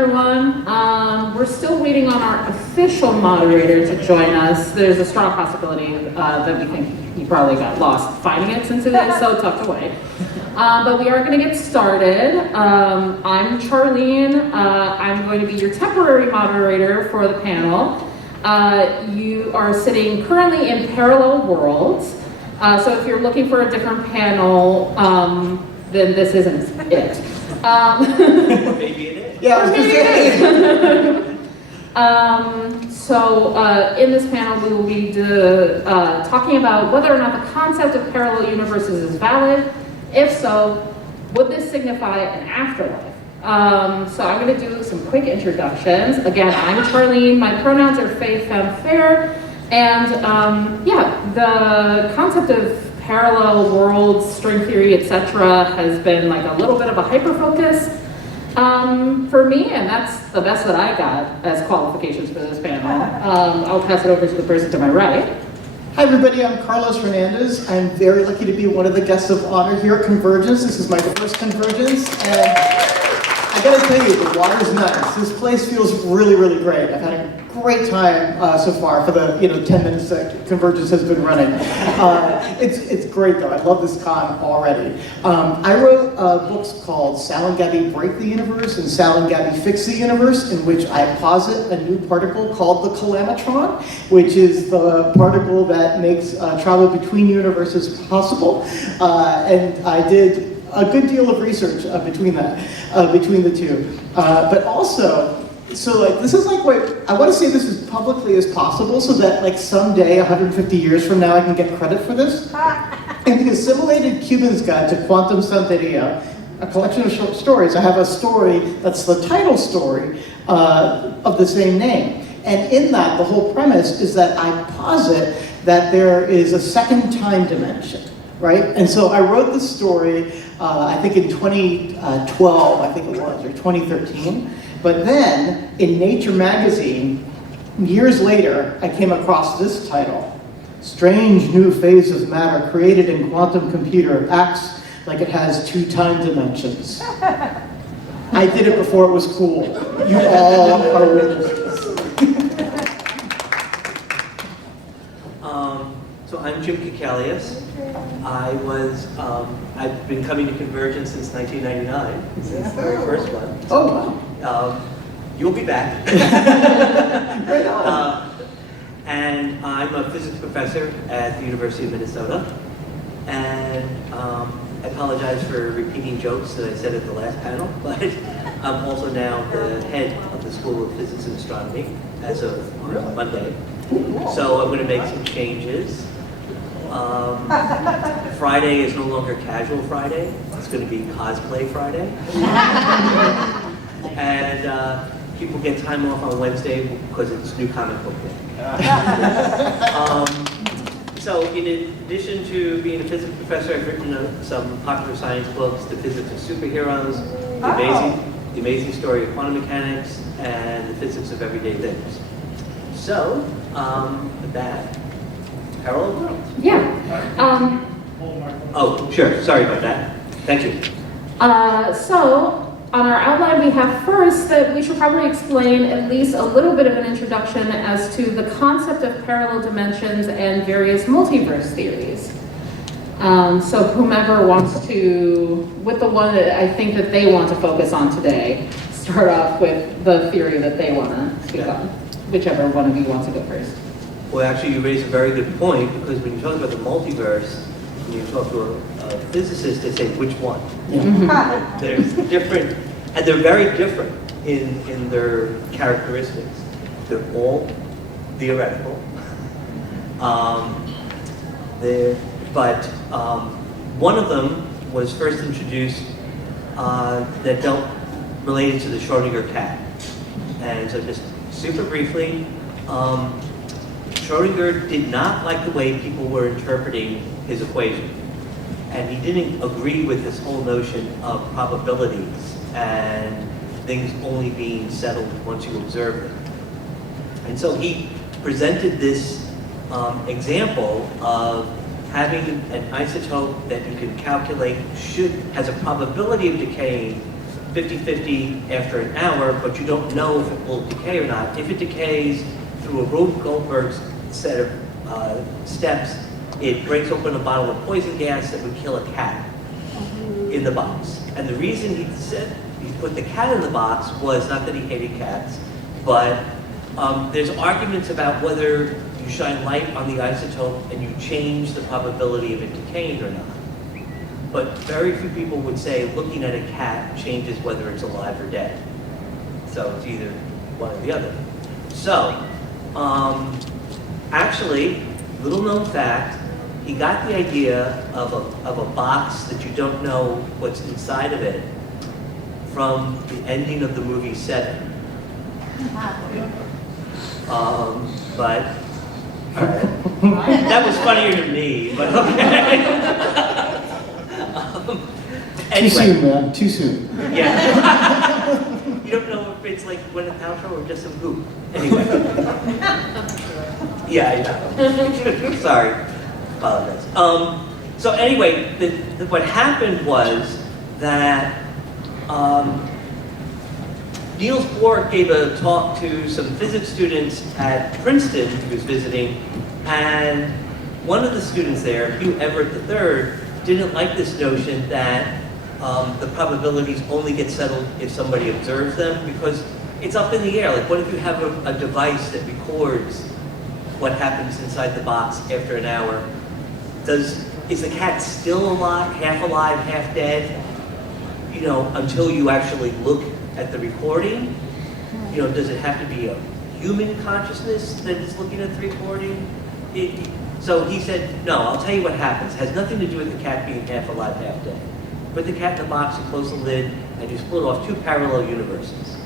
everyone. We're still waiting on our official moderator to join us. There's a strong possibility that we think he probably got lost finding it since it is so tucked away. But we are going to get started. I'm Charlene. I'm going to be your temporary moderator for the panel. You are sitting currently in parallel worlds. So if you're looking for a different panel, then this isn't it. Maybe it is. Yeah, I was gonna say. So in this panel, we will be talking about whether or not the concept of parallel universes is valid. If so, would this signify an afterlife? So I'm going to do some quick introductions. Again, I'm Charlene. My pronouns are fae, femme, fair. And the concept of parallel worlds, string theory, etc. has been like a little bit of a hyper-focus for me, and that's the best that I got as qualifications for this panel. I'll pass it over to the person to my right. Hi everybody, I'm Carlos Hernandez. I'm very lucky to be one of the guests of honor here at CONvergence. This is my first CONvergence, and I gotta tell you, the water's nice. This place feels really, really great. I've had a great time so far for the 10 minutes that CONvergence has been running. It's great though. I love this con already. I wrote books called Sal and Gabby Break the Universe and Sal and Gabby Fix the Universe, in which I posit a new particle called the Calamitron, which is the particle that makes travel between universes possible. And I did a good deal of research between the two. But also, so like this is like what I want to say this as publicly as possible, so that like someday, 150 years from now, I can get credit for this. In the Assimilated Cuban's Guide to Quantum Santeria, a collection of short stories, I have a story that's the title story of the same name. And in that, the whole premise is that I posit that there is a second time dimension, right? And so I wrote this story, I think in 2012, I think it was, or 2013. But then, in Nature magazine, years later, I came across this title. Strange new phase of matter created in quantum computer acts like it has two time dimensions. I did it before it was cool. You all are witnesses. So I'm Jim Kakalios. I've been coming to CONvergence since 1999, since the very first one. Oh, wow. You'll be back. Right on. And I'm a physics professor at the University of Minnesota. And I apologize for repeating jokes that I said at the last panel, but I'm also now the head of the School of Physics and Astronomy as of Monday. So I'm going to make some changes. Friday is no longer Casual Friday. It's going to be Cosplay Friday. And people get time off on Wednesday because it's New Comic Book Day. So in addition to being a physics professor, I've written some popular science books, The Physics of Superheroes, The Amazing Story of Quantum Mechanics, and The Physics of Everyday Things. So, with that, parallel world. Yeah. Oh, sure. Sorry about that. Thank you. So, on our outline, we have first that we should probably explain at least a little bit of an introduction as to the concept of parallel dimensions and various multiverse theories. So whomever wants to, with the one that I think that they want to focus on today, start off with the theory that they want to speak on. Whichever one of you wants to go first. Well, actually, you raise a very good point, because when you talk about the multiverse, when you talk to a physicist, they say, which one? Mm-hmm. There's different, and they're very different in their characteristics. They're all theoretical. But one of them was first introduced that related to the Schrodinger cat. And so just super briefly, Schrodinger did not like the way people were interpreting his equation. And he didn't agree with this whole notion of probabilities and things only being settled once you observe them. And so he presented this example of having an isotope that you can calculate has a probability of decaying 50-50 after an hour, but you don't know if it will decay or not. If it decays through a Rube Goldberg's set of steps, it breaks open a bottle of poison gas that would kill a cat in the box. And the reason he said he put the cat in the box was not that he hated cats, but there's arguments about whether you shine light on the isotope and you change the probability of it decaying or not. But very few people would say looking at a cat changes whether it's alive or dead. So it's either one or the other. So, actually, little known fact, he got the idea of a box that you don't know what's inside of it from the ending of the movie Seven. But, all right. That was funnier to me, but okay. Too soon, man. Too soon. Yeah. You don't know if it's like Gwyneth Paltrow or just some goop. Anyway. Yeah, I know. Sorry. Apologize. So anyway, what happened was that Niels Bohr gave a talk to some physics students at Princeton he was visiting, and one of the students there, Hugh Everett III, didn't like this notion that the probabilities only get settled if somebody observes them, because it's up in the air. Like, what if you have a device that records what happens inside the box after an hour? Is the cat still alive, half dead, you know, until you actually look at the recording? You know, does it have to be a human consciousness that is looking at the recording? So he said, no, I'll tell you what happens. It has nothing to do with the cat being half alive, half dead. Put the cat in the box, you close the lid, and you split off two parallel universes.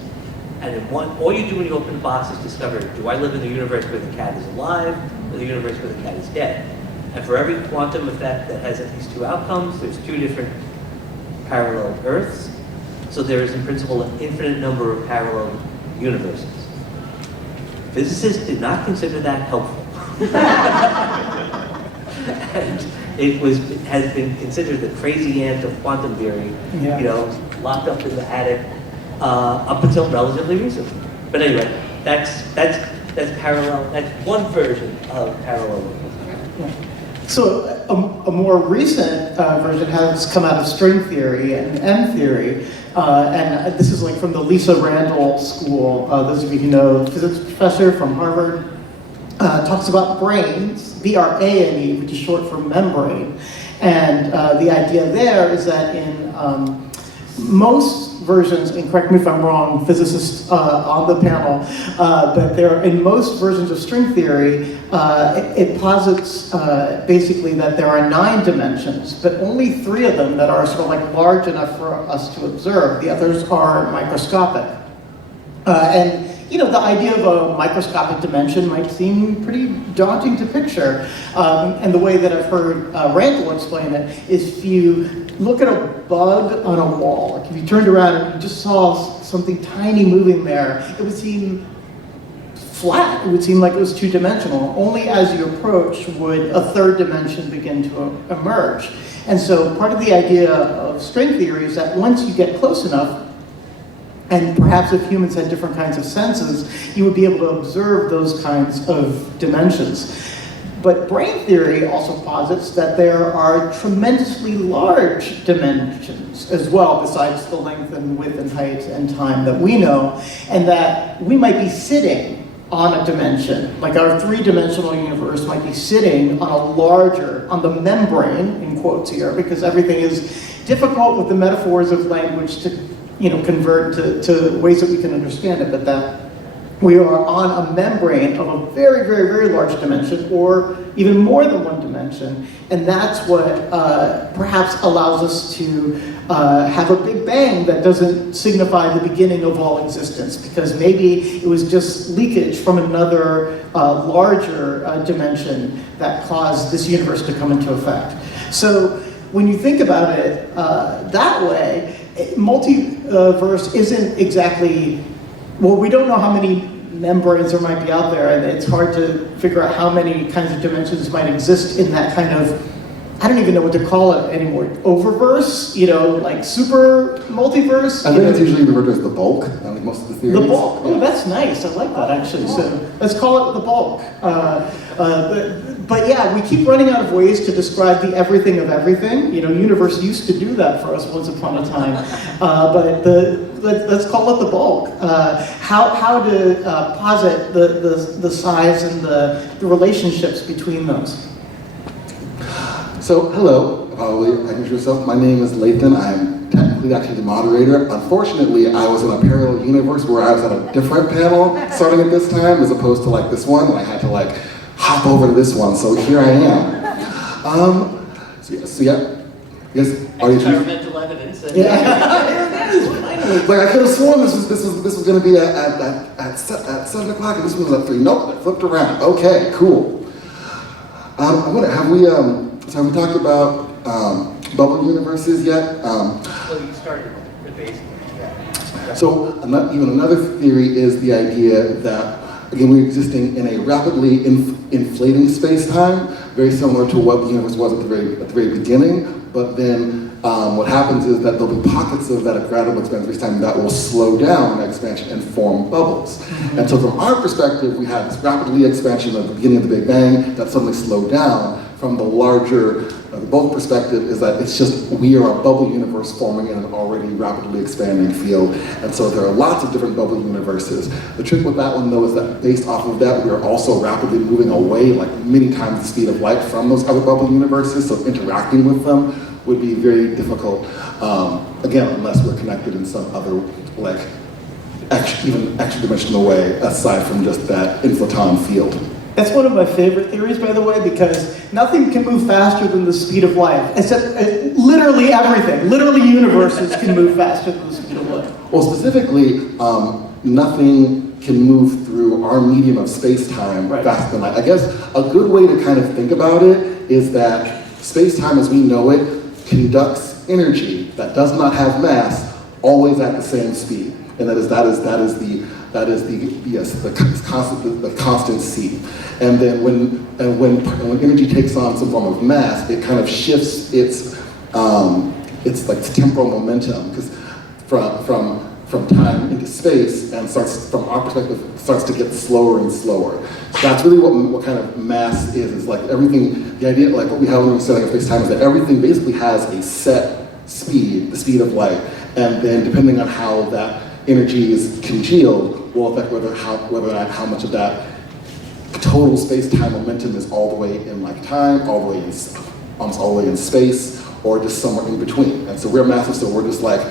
And in one, all you do when you open the box is discover, do I live in the universe where the cat is alive, or the universe where the cat is dead? And for every quantum effect that has at least two outcomes, there's two different parallel Earths. So there is, in principle, an infinite number of parallel universes. Physicists did not consider that helpful. And it has been considered the crazy aunt of quantum theory, Yeah. you know, locked up in the attic up until relatively recently. But anyway, that's parallel. That's one version of parallelism. Yeah. So a more recent version has come out of string theory and M theory, and this is like from the Lisa Randall School. Those of you who know, physics professor from Harvard, talks about brains, B-R-A-N-E, which is short for membrane. And the idea there is that in most versions, and correct me if I'm wrong, physicists on the panel, but in most versions of string theory, it posits basically that there are 9 dimensions, but only 3 of them that are sort of like large enough for us to observe. The others are microscopic. And you know, the idea of a microscopic dimension might seem pretty daunting to picture. And the way that I've heard Randall explain it is if you look at a bug on a wall, like if you turned around and you just saw something tiny moving there, it would seem flat. It would seem like it was 2-dimensional. Only as you approach would a 3rd dimension begin to emerge. And so part of the idea of string theory is that once you get close enough, and perhaps if humans had different kinds of senses, you would be able to observe those kinds of dimensions. But brain theory also posits that there are tremendously large dimensions as well, besides the length and width and height and time that we know, and that we might be sitting on a dimension, like our 3-dimensional universe might be sitting on a larger, on the membrane, in quotes here, because everything is difficult with the metaphors of language to convert to ways that we can understand it, but that we are on a membrane of a very, very, very large dimension, or even more than 1 dimension, and that's what perhaps allows us to have a Big Bang that doesn't signify the beginning of all existence, because maybe it was just leakage from another larger dimension that caused this universe to come into effect. So when you think about it that way, multiverse isn't exactly, well, we don't know how many membranes there might be out there, and it's hard to figure out how many kinds of dimensions might exist in that kind of I don't even know what to call it anymore. Oververse, like super multiverse. I think it's usually referred to as the bulk, like most of the theories. The bulk. Oh, that's nice. I like that actually. So let's call it the bulk. But yeah, we keep running out of ways to describe the everything of everything. Universe used to do that for us once upon a time. But let's call it the bulk. How to posit the size and the relationships between those. So, hello, probably introduce yourself. My name is Lathan. I'm technically actually the moderator. Unfortunately, I was in a parallel universe where I was at a different panel starting at this time as opposed to like this one, and I had to like hop over to this one, so here I am. Yes, are you Experimental evidence. Like I could have sworn this was going to be at 7 o'clock, and this one was at 3. Nope, I flipped around. Okay, cool. Have we talked about bubble universes yet? Well, you started with the basic. So another theory is the idea that, again, we're existing in a rapidly inflating space-time, very similar to what the universe was at the very beginning, but then what happens is that there'll be pockets of that gradual expansion space-time that will slow down that expansion and form bubbles. Mm-hmm. And so from our perspective, we had this rapidly expansion at the beginning of the Big Bang that suddenly slowed down. From the larger, the bulk perspective is that it's just, we are a bubble universe forming in an already rapidly expanding field. And so there are lots of different bubble universes. The trick with that one though is that based off of that, we are also rapidly moving away, like many times the speed of light from those other bubble universes. So interacting with them would be very difficult, again, unless we're connected in some other, like, even extra dimensional way aside from just that inflaton field. That's one of my favorite theories, by the way, because nothing can move faster than the speed of light. Except literally everything. Literally universes can move faster than the speed of light. Well, specifically, nothing can move through our medium of space-time faster than light. I guess a good way to kind of think about it is that space-time as we know it conducts energy that does not have mass always at the same speed. And that is the constant C. And then when energy takes on some form of mass, it kind of shifts its like temporal momentum, because from time into space, and from our perspective starts to get slower and slower. So that's really what kind of mass is. It's like everything. The idea, like what we have when we're studying space-time, is that everything basically has a set speed, the speed of light, and then depending on how that energy is congealed will affect whether or not how much of that total space-time momentum is all the way in like time, almost all the way in space, or just somewhere in between. And so we're massive, so we're just like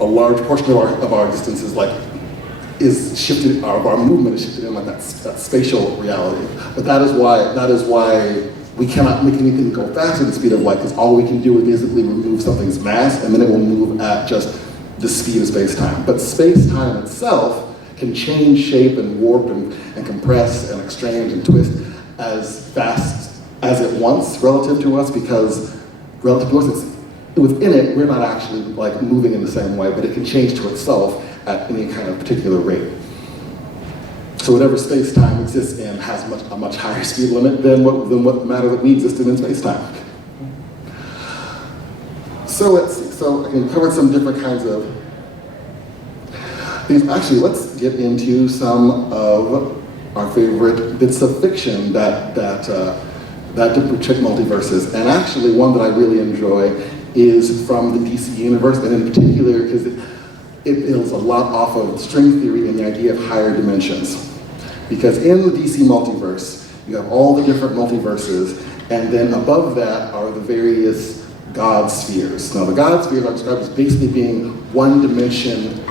a large portion of our existence is shifted, our movement is shifted in like that spatial reality. But that is why we cannot make anything go faster than the speed of light, because all we can do is basically remove something's mass, and then it will move at just the speed of space-time. But space-time itself can change shape and warp and compress and exchange and twist as fast as it wants relative to us, because relative to us, within it, we're not actually like moving in the same way, but it can change to itself at any kind of particular rate. So whatever space-time exists in has a much higher speed limit than what matter that we exist in space-time. So let's see. So I can cover some different kinds of things. Actually, let's get into some of our favorite bits of fiction that depict multiverses. And actually, one that I really enjoy is from the DC universe, and in particular, because it builds a lot off of string theory and the idea of higher dimensions. Because in the DC multiverse, you have all the different multiverses, and then above that are the various God spheres. Now, the God spheres are described as basically being one dimension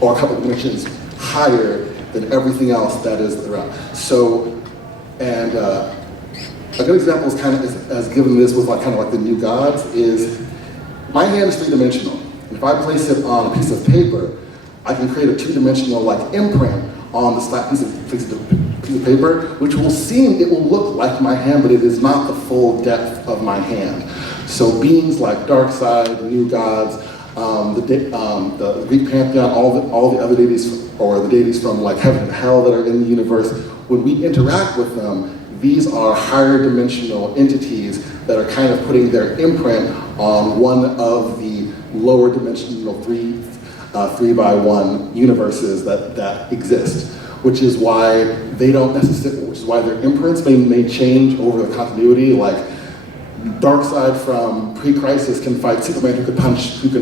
or a couple of dimensions higher than everything else that is around. So, and a good example is kind of, as given this was kind of like the new gods, is my hand is three-dimensional. If I place it on a piece of paper, I can create a two-dimensional like imprint on this flat piece of paper, which will look like my hand, but it is not the full depth of my hand. So beings like Darkseid, the new gods, the Greek pantheon, all the other deities, or the deities from like heaven and hell that are in the universe, when we interact with them, these are higher dimensional entities that are kind of putting their imprint on one of the lower dimensional 3x1 universes that exist, which is why they don't necessarily, which is why their imprints may change over the continuity. Like Darkseid from pre-Crisis can fight Superman who can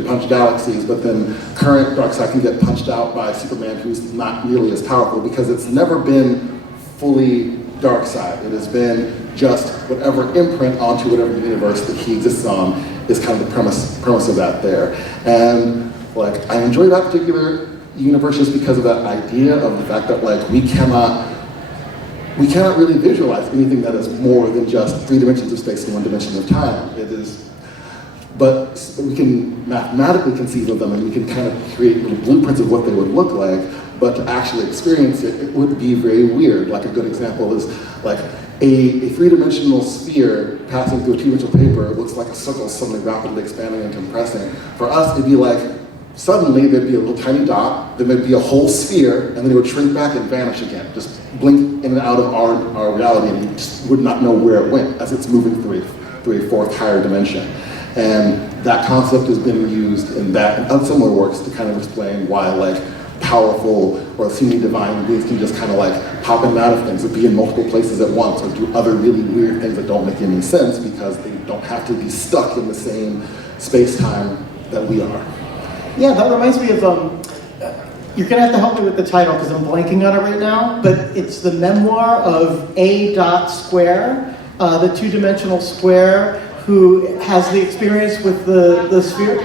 punch galaxies, but then current Darkseid can get punched out by Superman who's not nearly as powerful, because it's never been fully Darkseid. It has been just whatever imprint onto whatever universe that he exists on is kind of the premise of that there. And like, I enjoy that particular universe just because of that idea of the fact that like we cannot really visualize anything that is more than just 3 dimensions of space and 1 dimension of time. It is, but we can mathematically conceive of them and we can kind of create little blueprints of what they would look like, but to actually experience it, it would be very weird. Like a good example is like a 3-dimensional sphere passing through a 2-dimensional paper looks like a circle suddenly rapidly expanding and compressing. For us, it'd be like, suddenly there'd be a little tiny dot, then there'd be a whole sphere, and then it would shrink back and vanish again. Just blink in and out of our reality, and you just would not know where it went as it's moving through a fourth higher dimension. And that concept has been used in that and other similar works to kind of explain why like powerful or seemingly divine beings can just kind of like pop in and out of things or be in multiple places at once or do other really weird things that don't make any sense because they don't have to be stuck in the same space-time that we are. Yeah, that reminds me of, you're gonna have to help me with the title because I'm blanking on it right now, but it's the memoir of A. Square, the 2-dimensional square who has the experience with the sphere.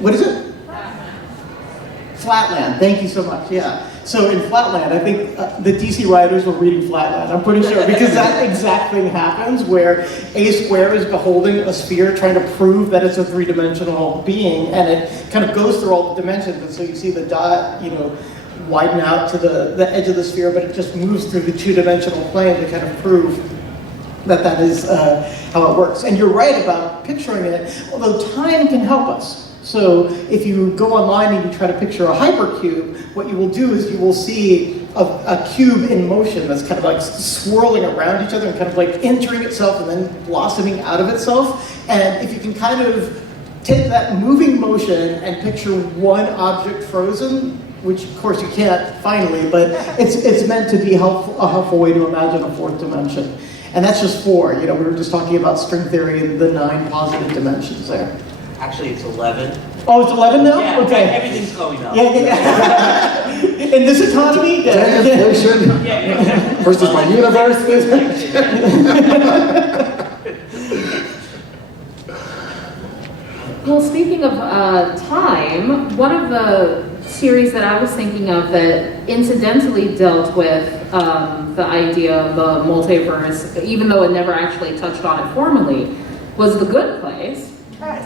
What is it? Flatland, thank you so much, yeah. So in Flatland, I think the DC writers were reading Flatland, I'm pretty sure, because that exact thing happens where A square is beholding a sphere trying to prove that it's a 3-dimensional being, and it kind of goes through all the dimensions, and so you see the dot, you know, widen out to the edge of the sphere, but it just moves through the 2-dimensional plane to kind of prove that is how it works. And you're right about picturing it, although time can help us. So if you go online and you try to picture a hypercube, what you will do is you will see a cube in motion that's kind of like swirling around each other and kind of like entering itself and then blossoming out of itself. And if you can kind of take that moving motion and picture one object frozen, which of course you can't finally, but it's meant to be a helpful way to imagine a 4th dimension. And that's just 4. You know, we were just talking about string theory and the 9 positive dimensions there. Actually, it's 11. Oh, it's 11 now? Yeah, okay. Everything's going up. Yeah. In this economy? Yeah. Inflation versus my universe. Well, speaking of time, one of the series that I was thinking of that incidentally dealt with the idea of the multiverse, even though it never actually touched on it formally, was The Good Place.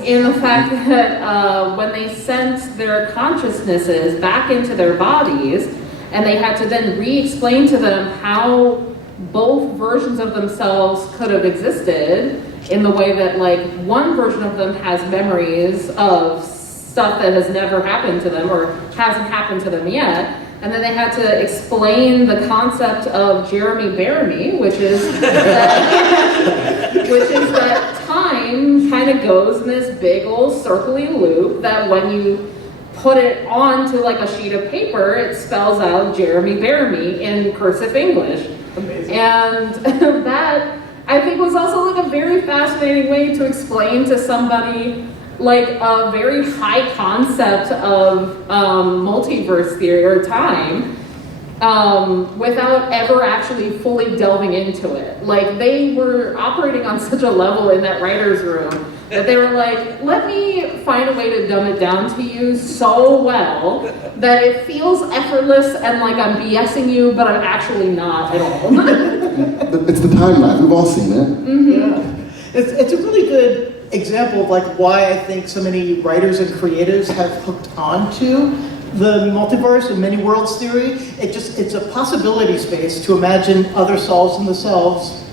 In the fact that when they sent their consciousnesses back into their bodies, and they had to then re-explain to them how both versions of themselves could have existed, in the way that like one version of them has memories of stuff that has never happened to them or hasn't happened to them yet, and then they had to explain the concept of Jeremy Bearimy, which is that time kind of goes in this big old circly loop that when you put it onto like a sheet of paper, it spells out Jeremy Bearimy in cursive English. Amazing. And that, I think, was also like a very fascinating way to explain to somebody like a very high concept of multiverse theory or time without ever actually fully delving into it. Like, they were operating on such a level in that writer's room that they were like, let me find a way to dumb it down to you so well that it feels effortless and like I'm BSing you, but I'm actually not at all. It's the timeline, we've all seen it. Mm-hmm. Yeah. It's a really good example of like why I think so many writers and creatives have hooked onto the multiverse and many worlds theory. It's a possibility space to imagine other selves in the selves,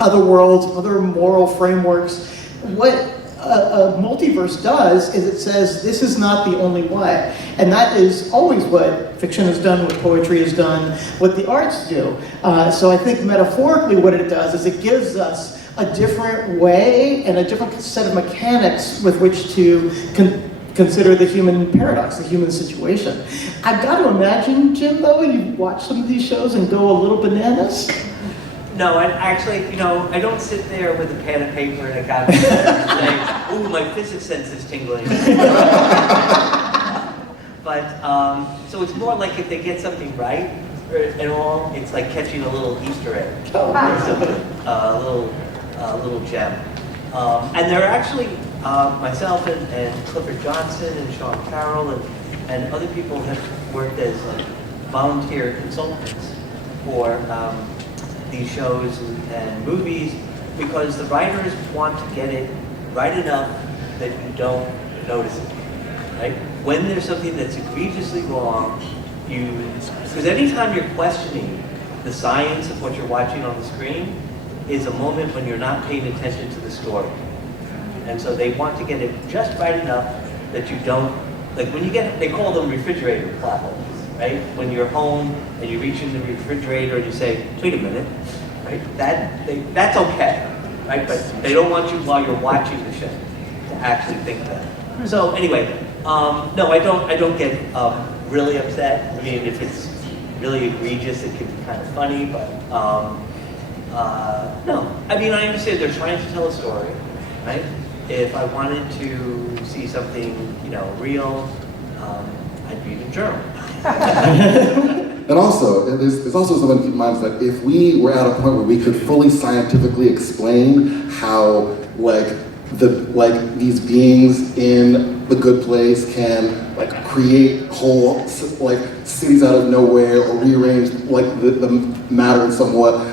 other worlds, other moral frameworks. What a multiverse does is it says this is not the only way. And that is always what fiction has done, what poetry has done, what the arts do. So I think metaphorically what it does is it gives us a different way and a different set of mechanics with which to consider the human paradox, the human situation. I've got to imagine, Jim, though, you watch some of these shows and go a little bananas. No, I actually, I don't sit there with a pad of paper and a calculator saying, ooh, my physics sense is tingling. But, so it's more like if they get something right, and all, it's like catching a little Easter egg. A little gem. And there are actually, myself and Clifford Johnson and Sean Carroll and other people have worked as volunteer consultants for these shows and movies, because the writers want to get it right enough that you don't notice it, right? When there's something that's egregiously wrong, because anytime you're questioning the science of what you're watching on the screen is a moment when you're not paying attention to the story. And so they want to get it just right enough that you don't, like when you get, they call them refrigerator plot holes, right? When you're home and you reach in the refrigerator and you say, wait a minute, right? That's okay, right? But they don't want you while you're watching the show to actually think that. So anyway, no, I don't get really upset. I mean, if it's really egregious, it can be kind of funny, but no. I mean, I understand they're trying to tell a story, right? If I wanted to see something, real, I'd read a journal. And also, there's also something to keep in mind is that if we were at a point where we could fully scientifically explain how, these beings in the good place can, create whole, cities out of nowhere or rearrange, the matter somewhat,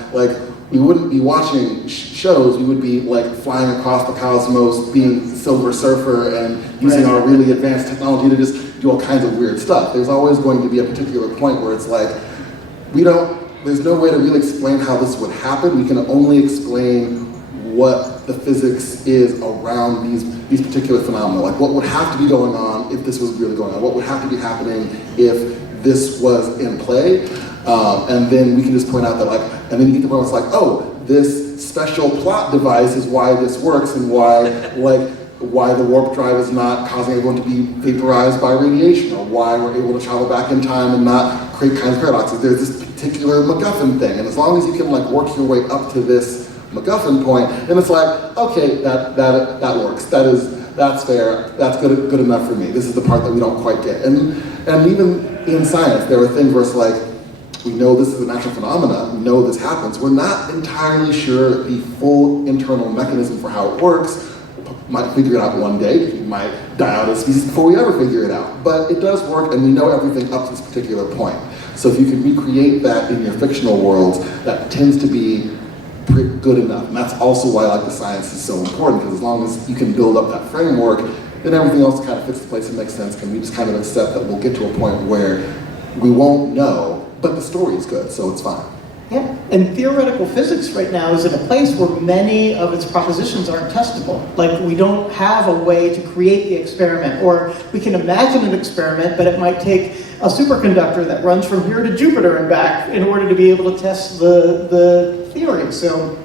we wouldn't be watching shows, we would be flying across the cosmos, being Silver Surfer and using our really advanced technology to just do all kinds of weird stuff. There's always going to be a particular point where it's there's no way to really explain how this would happen. We can only explain what the physics is around these particular phenomena. What would have to be going on if this was really going on? What would have to be happening if this was in play? And then we can just point out that and then you get to the point where it's oh, this special plot device is why this works and why the warp drive is not causing everyone to be vaporized by radiation, or why we're able to travel back in time and not create kinds of paradoxes. There's this particular MacGuffin thing, and as long as you can work your way up to this MacGuffin point, then it's okay, that works. That's fair. That's good enough for me. This is the part that we don't quite get. And even in science, there are things where it's we know this is a natural phenomena, we know this happens. We're not entirely sure the full internal mechanism for how it works. We might figure it out one day. We might die out as a species before we ever figure it out. But it does work, and we know everything up to this particular point. So if you can recreate that in your fictional worlds, that tends to be pretty good enough. And that's also why the science is so important, because as long as you can build up that framework, then everything else kind of fits the place and makes sense, and we just kind of accept that we'll get to a point where we won't know, but the story is good, so it's fine. Yeah, and theoretical physics right now is in a place where many of its propositions aren't testable. We don't have a way to create the experiment, or we can imagine an experiment, but it might take a superconductor that runs from here to Jupiter and back in order to be able to test the theory. So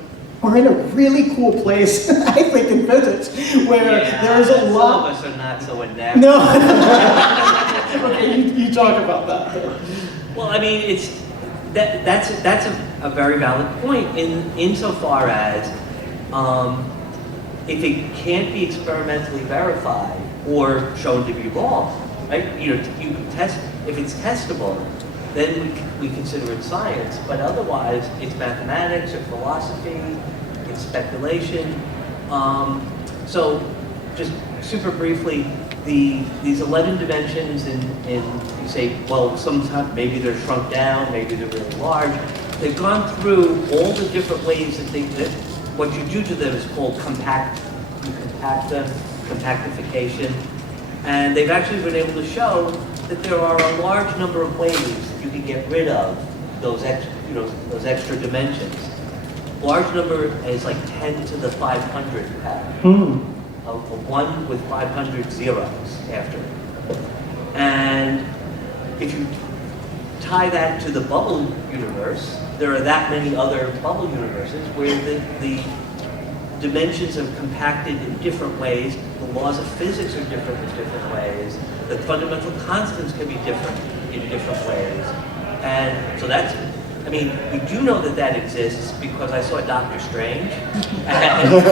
we're in a really cool place, I think, in physics, where there's a lot. Some of us are not so enamored. No. Okay, you talk about that. Well, I mean, that's a very valid point insofar as if it can't be experimentally verified or shown to be wrong, right? You can test, if it's testable, then we consider it science, but otherwise it's mathematics or philosophy, it's speculation. So just super briefly, these 11 dimensions and you say, well, sometimes maybe they're shrunk down, maybe they're really large. They've gone through all the different ways that what you do to them is called compact them, compactification. And they've actually been able to show that there are a large number of ways that you can get rid of those extra dimensions. Large number is 10 to the 500 power. A 1 with 500 zeros after it. And if you tie that to the bubble universe, there are that many other bubble universes where dimensions are compacted in different ways, the laws of physics are different in different ways, the fundamental constants can be different in different ways. And so that's, I mean, we do know that that exists because I saw Doctor Strange, and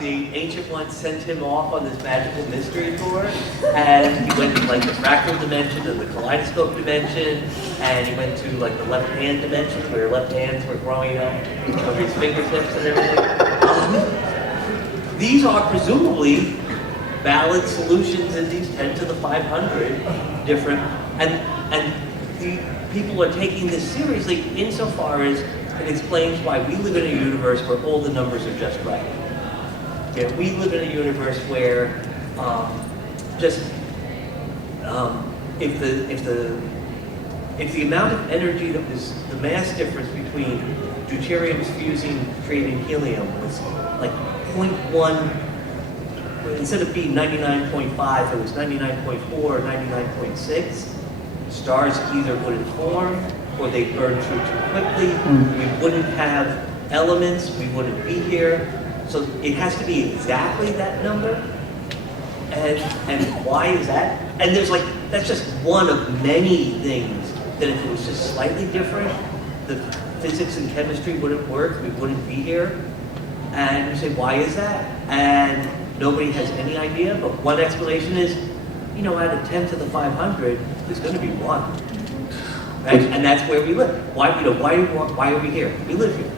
the Ancient One sent him off on this magical mystery tour, and he went to like the fractal dimension and the kaleidoscope dimension, and he went to like the left hand dimension where left hands were growing up over his fingertips and everything. These are presumably valid solutions in these 10 to the 500 different, and the people are taking this seriously insofar as it explains why we live in a universe where all the numbers are just right. Okay, we live in a universe where if the amount of energy that was the mass difference between deuterium's fusing, creating helium was like 0.1, instead of being 99.5, it was 99.4 or 99.6. Stars either wouldn't form or they burn through too quickly. We wouldn't have elements, we wouldn't be here. So it has to be exactly that number. And why is that? And there's like, that's just one of many things that if it was just slightly different, the physics and chemistry wouldn't work, we wouldn't be here. And you say, why is that? And nobody has any idea, but one explanation is, you know, out of 10 to the 500, there's going to be one. Right? And that's where we live. Why, you know, why are we here? We live here.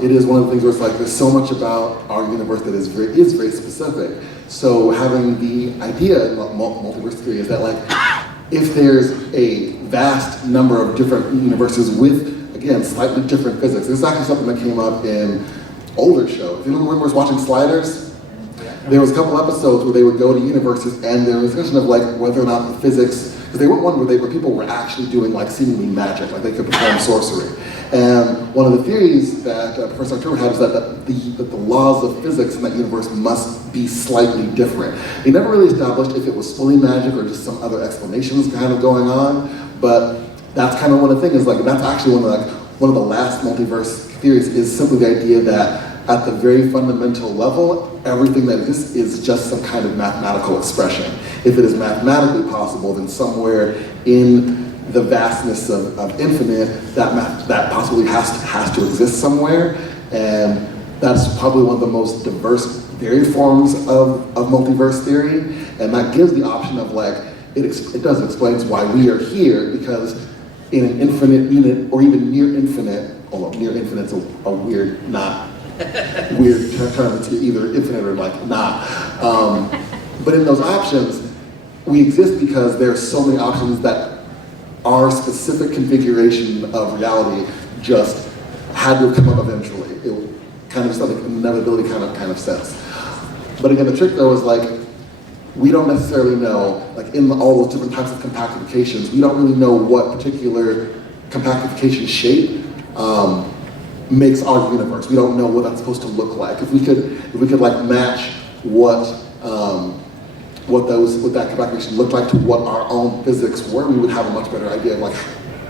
It is one of the things where it's like there's so much about our universe that is very specific. So having the idea in multiverse theory is that like if there's a vast number of different universes with, again, slightly different physics. This is actually something that came up in older shows. You know, when we were watching Sliders? There was a couple episodes where they would go to universes and there was a discussion of like whether or not the physics, because they weren't one where people were actually doing like seemingly magic, like they could perform sorcery. And one of the theories that Professor Arturo had is that the laws of physics in that universe must be slightly different. They never really established if it was fully magic or just some other explanations kind of going on, but that's kind of one of the things, like that's actually one of the last multiverse theories is simply the idea that at the very fundamental level, everything that exists is just some kind of mathematical expression. If it is mathematically possible, then somewhere in the vastness of infinite, that possibly has to exist somewhere, and that's probably one of the most diverse varied forms of multiverse theory, and that gives the option of like, it does explains why we are here, because in an infinite unit, or even near infinite, although near infinite's a weird, not weird term, it's either infinite or like not. But in those options, we exist because there are so many options that our specific configuration of reality just had to have come up eventually. It kind of just like an inevitability kind of sense. But again, the trick though is like, we don't necessarily know, like in all those different types of compactifications, we don't really know what particular compactification shape makes our universe. We don't know what that's supposed to look like. If we could like match what that compactification looked like to what our own physics were, we would have a much better idea of like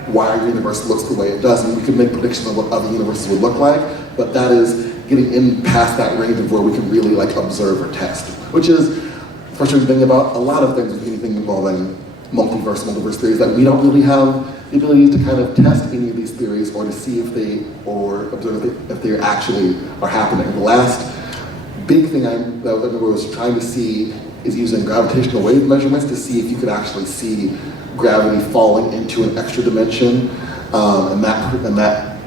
why our universe looks the way it does, and we could make predictions of what other universes would look like. But that is getting in past that range of where we can really like observe or test, which is the frustrating thing about a lot of things with anything involving multiverse theories, that we don't really have the ability to kind of test any of these theories or to see if they, or observe if they actually are happening. The last big thing that I was trying to see is using gravitational wave measurements to see if you could actually see gravity falling into an extra dimension, and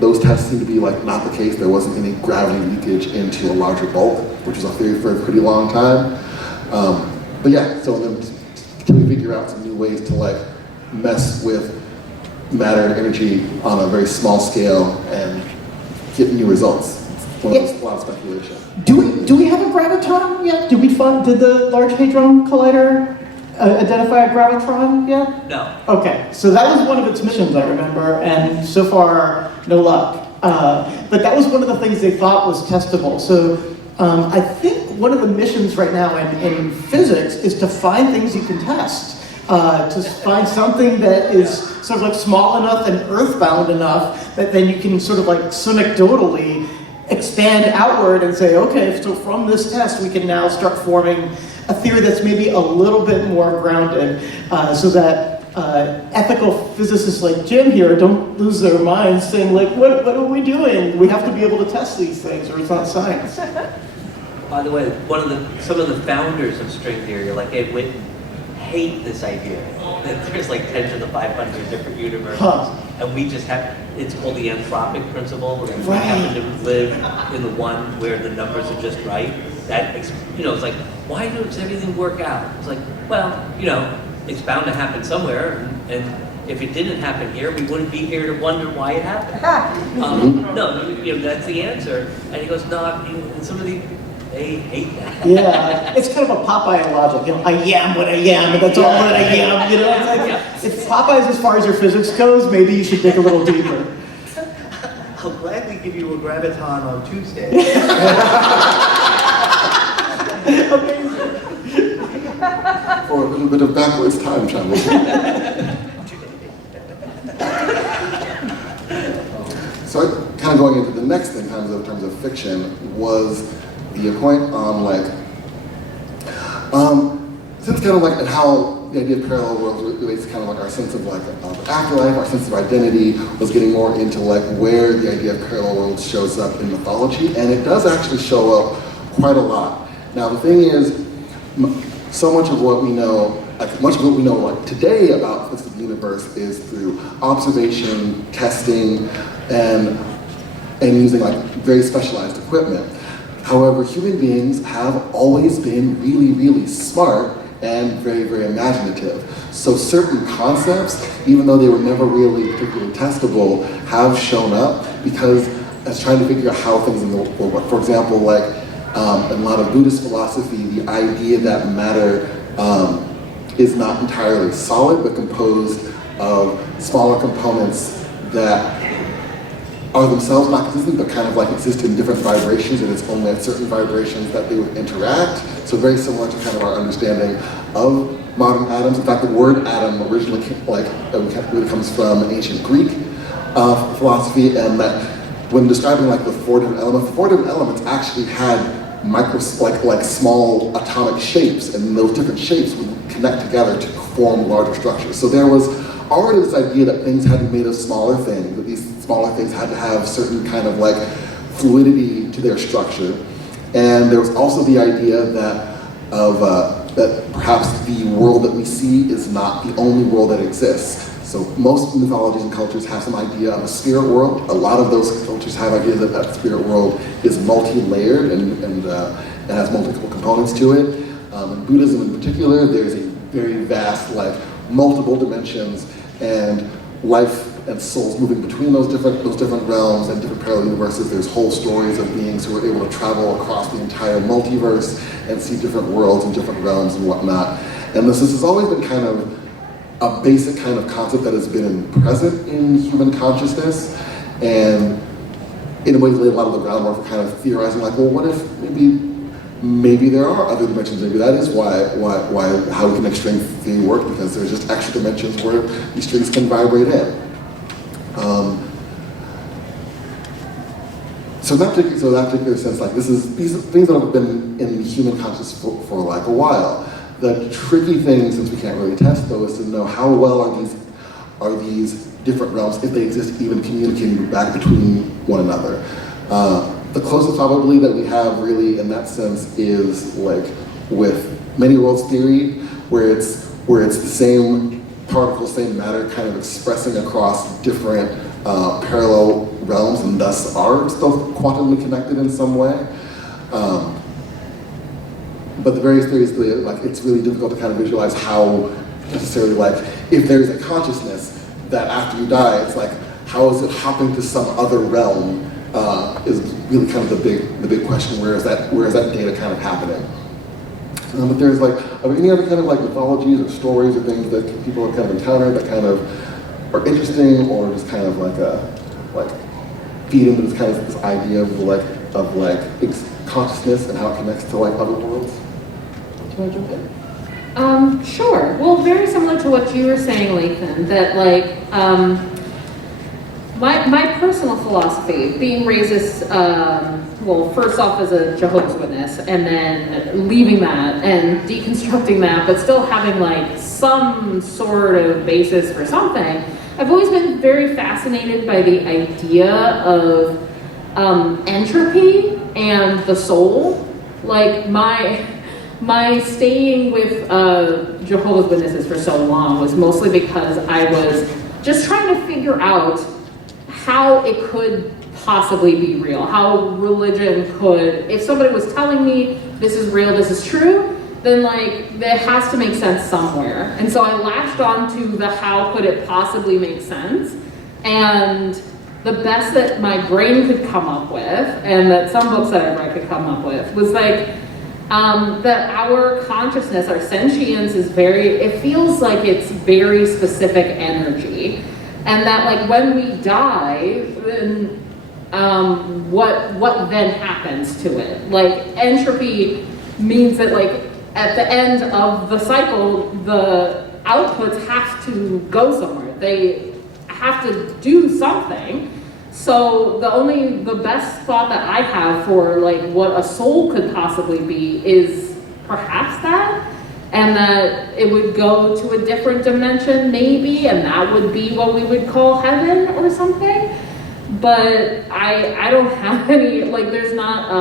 those tests seem to be like not the case. There wasn't any gravity leakage into a larger bulk, which was a theory for a pretty long time. But yeah, so then can we figure out some new ways to like mess with matter and energy on a very small scale and get new results? It's a lot of speculation. Do we have a gravitron yet? Did the Large Hadron Collider identify a gravitron yet? No. Okay, so that was one of its missions, I remember, and so far, no luck. But that was one of the things they thought was testable. So I think one of the missions right now in physics is to find things you can test. To find something that is sort of like small enough and earthbound enough that then you can sort of like synecdochally expand outward and say, okay, so from this test, we can now start forming a theory that's maybe a little bit more grounded, so that ethical physicists like Jim here don't lose their minds saying, like, what are we doing? We have to be able to test these things, or it's not science. By the way, some of the founders of string theory, like Ed Witten, hate this idea that there's like 10 to the 500 different universes, and we just have, it's called the anthropic principle, that we happen to live in the one where the numbers are just right. That, you know, it's like, why does everything work out? It's like, well, you know, it's bound to happen somewhere, and if it didn't happen here, we wouldn't be here to wonder why it happened. No, you know, that's the answer. And he goes, no, some of the, they hate that. Yeah, it's kind of a Popeye logic. You know, I am what I am, and that's all that I am. You know, it's like, if Popeye's as far as your physics goes, maybe you should dig a little deeper. I'll gladly give you a graviton on Tuesday. For a little bit of backwards time travel. So kind of going into the next thing in terms of fiction was the point on like, since kind of like and how the idea of parallel worlds relates to kind of like our sense of like afterlife, our sense of identity, was getting more into like where the idea of parallel worlds shows up in mythology, and it does actually show up quite a lot. Now the thing is, so much of what we know, much of what we know like today about the universe is through observation, testing, and using like very specialized equipment. However, human beings have always been really, really smart and very, very imaginative. So certain concepts, even though they were never really particularly testable, have shown up because as trying to figure out how things in the world work. For example, like in a lot of Buddhist philosophy, the idea that matter is not entirely solid, but composed of smaller components that are themselves not consistent, but kind of like exist in different vibrations, and it's only at certain vibrations that they would interact. So very similar to kind of our understanding of modern atoms. In fact, the word atom originally really comes from ancient Greek philosophy, and that when describing like the four different elements actually had like small atomic shapes, and those different shapes would connect together to form larger structures. So there was already this idea that things had to be made of smaller things, that these smaller things had to have certain kind of like fluidity to their structure. And there was also the idea that that perhaps the world that we see is not the only world that exists. So most mythologies and cultures have some idea of a spirit world. A lot of those cultures have ideas that that spirit world is multi-layered and has multiple components to it. In Buddhism in particular, there's a very vast, like, multiple dimensions and life and souls moving between those different realms and different parallel universes. There's whole stories of beings who are able to travel across the entire multiverse and see different worlds and different realms and whatnot. And this has always been kind of a basic kind of concept that has been present in human consciousness, and in a way laid a lot of the groundwork for kind of theorizing, like, well, what if maybe there are other dimensions? Maybe that is how we can make string theory work, because there's just extra dimensions where these strings can vibrate in. So that particular sense, like these things that have been in human consciousness for like a while. The tricky thing, since we can't really test though, is to know how well are these different realms, if they exist, even communicating back between one another. The closest probably that we have really in that sense is like with many worlds theory, where it's the same particle, same matter kind of expressing across different parallel realms, and thus are still quantumly connected in some way. But the various theories, like, it's really difficult to kind of visualize how necessarily, like, if there's a consciousness that after you die, it's like, how is it hopping to some other realm is really kind of the big question. Where is that data kind of happening? But there's like, are any other kind of like mythologies or stories or things that people have kind of encountered that kind of are interesting, or just kind of like feed into this kind of this idea of consciousness and how it connects to like other worlds? Do you want to jump in? Sure. Well, very similar to what you were saying, Lathan, that like my personal philosophy, being raised as, well, first off as a Jehovah's Witness, and then leaving that and deconstructing that, but still having like some sort of basis for something, I've always been very fascinated by the idea of entropy and the soul. Like my staying with Jehovah's Witnesses for so long was mostly because I was just trying to figure out how it could possibly be real, how religion could, if somebody was telling me this is real, this is true, then like that has to make sense somewhere. And so I latched on to the how could it possibly make sense, and the best that my brain could come up with, and that some books that I've read could come up with, was like that our consciousness, our sentience is it feels like it's very specific energy. And that like when we die, then what then happens to it? Like entropy means that like at the end of the cycle, the outputs have to go somewhere. They have to do something. So the best thought that I have for like what a soul could possibly be is perhaps that, and that it would go to a different dimension maybe, and that would be what we would call heaven or something. But I don't have any, like there's not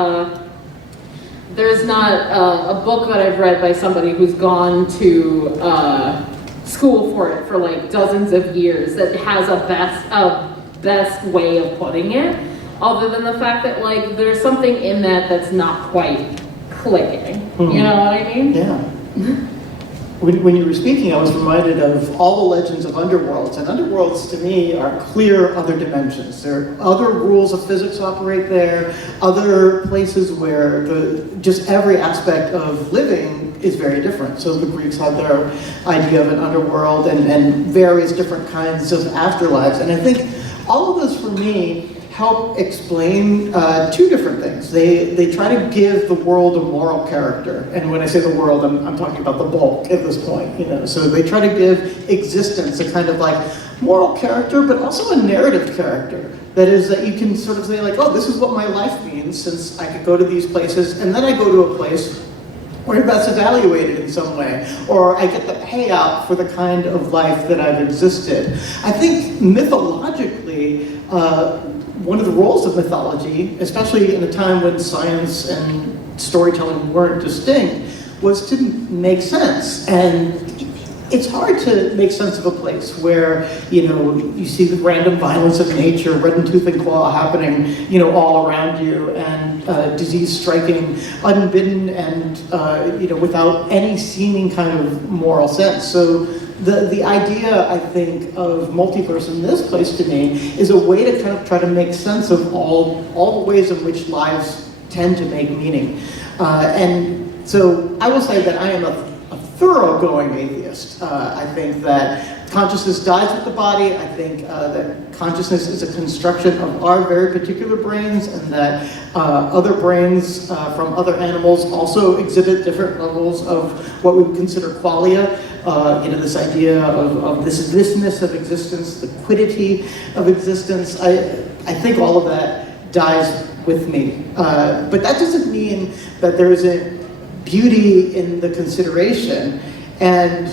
a book that I've read by somebody who's gone to school for it for like dozens of years that has a best way of putting it, other than the fact that like there's something in that that's not quite clicking. Mm-hmm. You know what I mean? Yeah. When you were speaking, I was reminded of all the legends of underworlds, and underworlds to me are clear other dimensions. There are other rules of physics operate there, other places where just every aspect of living is very different. So the Greeks had their idea of an underworld and various different kinds of afterlives, and I think all of those for me help explain two different things. They try to give the world a moral character, and when I say the world, I'm talking about the bulk at this point. You know, so they try to give existence a kind of like moral character, but also a narrative character. That is, that you can sort of say like, oh, this is what my life means, since I could go to these places, and then I go to a place where that's evaluated in some way, or I get the payout for the kind of life that I've existed. I think mythologically, one of the roles of mythology, especially in a time when science and storytelling weren't distinct, was to make sense. And it's hard to make sense of a place where, you know, you see the random violence of nature, red and tooth and claw happening, you know, all around you, and disease striking unbidden and, you know, without any seeming kind of moral sense. So the idea, I think, of multiverse in this place to me is a way to kind of try to make sense of all the ways in which lives tend to make meaning. And so I will say that I am a thoroughgoing atheist. I think that consciousness dies with the body. I think that consciousness is a construction of our very particular brains, and that other brains from other animals also exhibit different levels of what we would consider qualia. You know, this idea of thisness of existence, the quiddity of existence. I think all of that dies with me. But that doesn't mean that there isn't beauty in the consideration. And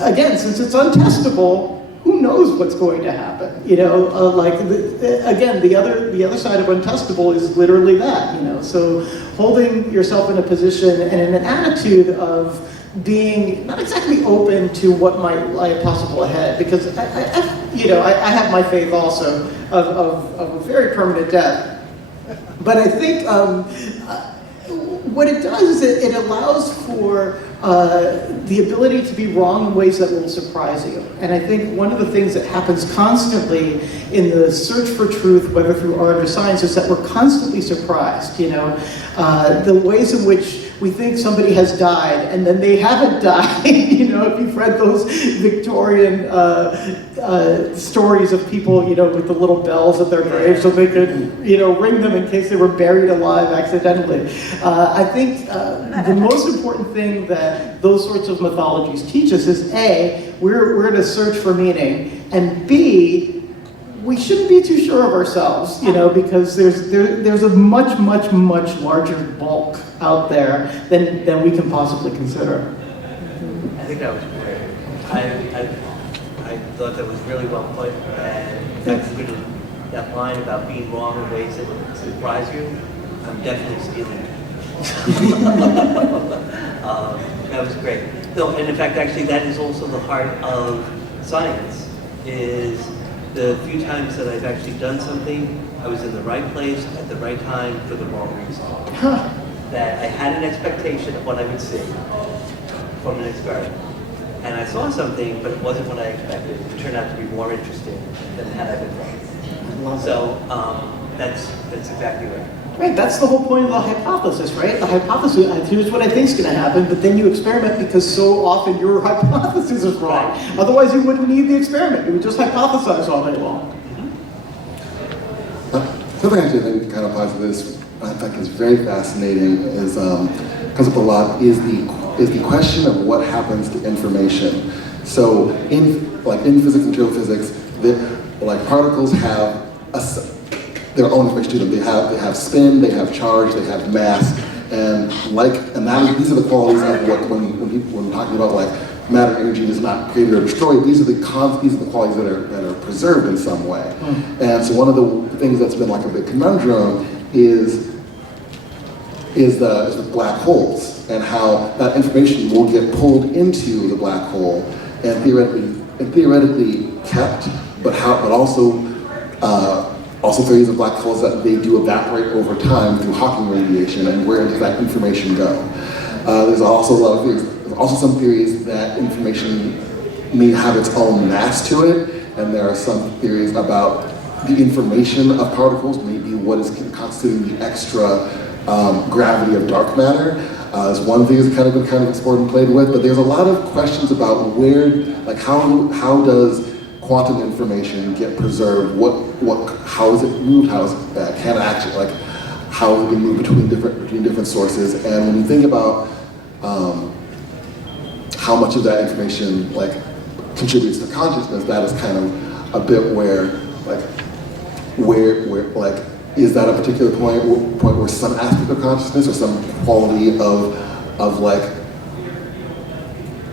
again, since it's untestable, who knows what's going to happen? You know, again, the other side of untestable is literally that. You know, so holding yourself in a position and in an attitude of being not exactly open to what might lie possible ahead, because I have my faith also of a very permanent death. But I think what it does is it allows for the ability to be wrong in ways that will surprise you. And I think one of the things that happens constantly in the search for truth, whether through art or science, is that we're constantly surprised. You know, the ways in which we think somebody has died and then they haven't died. You know, if you've read those Victorian stories of people, you know, with the little bells at their graves so they could, you know, ring them in case they were buried alive accidentally. I think the most important thing that those sorts of mythologies teach us is A, we're in a search for meaning, and B, we shouldn't be too sure of ourselves, you know, because there's a much larger bulk out there than we can possibly consider. I think that was great. I thought that was really well put, and that's good. That line about being wrong in ways that surprise you, I'm definitely stealing it. That was great. No, and in fact, actually, that is also the heart of science, is the few times that I've actually done something, I was in the right place at the right time for the wrong reason. That I had an expectation of what I would see from an experiment. And I saw something, but it wasn't what I expected. It turned out to be more interesting than had I been wrong. So that's exactly right. Right, that's the whole point of the hypothesis, right? The hypothesis, here's what I think is going to happen, but then you experiment because so often your hypothesis is wrong. Right. Otherwise, you wouldn't need the experiment. You would just hypothesize all day long. Something actually I think kind of applies to this, I think is very fascinating, is comes up a lot, is the question of what happens to information. So in physics and material physics, particles have their own information to them. They have spin, they have charge, they have mass, and these are the qualities of what when talking about matter, energy is not created or destroyed. These are the qualities that are preserved in some way. And so one of the things that's been a big conundrum is the black holes, and how that information will get pulled into the black hole and theoretically kept, but also theories of black holes that they do evaporate over time through Hawking radiation, and where does that information go? There's also a lot of theories. There's also some theories that information may have its own mass to it, and there are some theories about the information of particles may be what is constituting the extra gravity of dark matter. Is one thing that's kind of been explored and played with, but there's a lot of questions about how does quantum information get preserved? How is it moved? How is it can it actually how is it being moved between different sources? And when you think about how much of that information contributes to consciousness, that is kind of a bit where is that a particular point where some aspect of consciousness or some quality of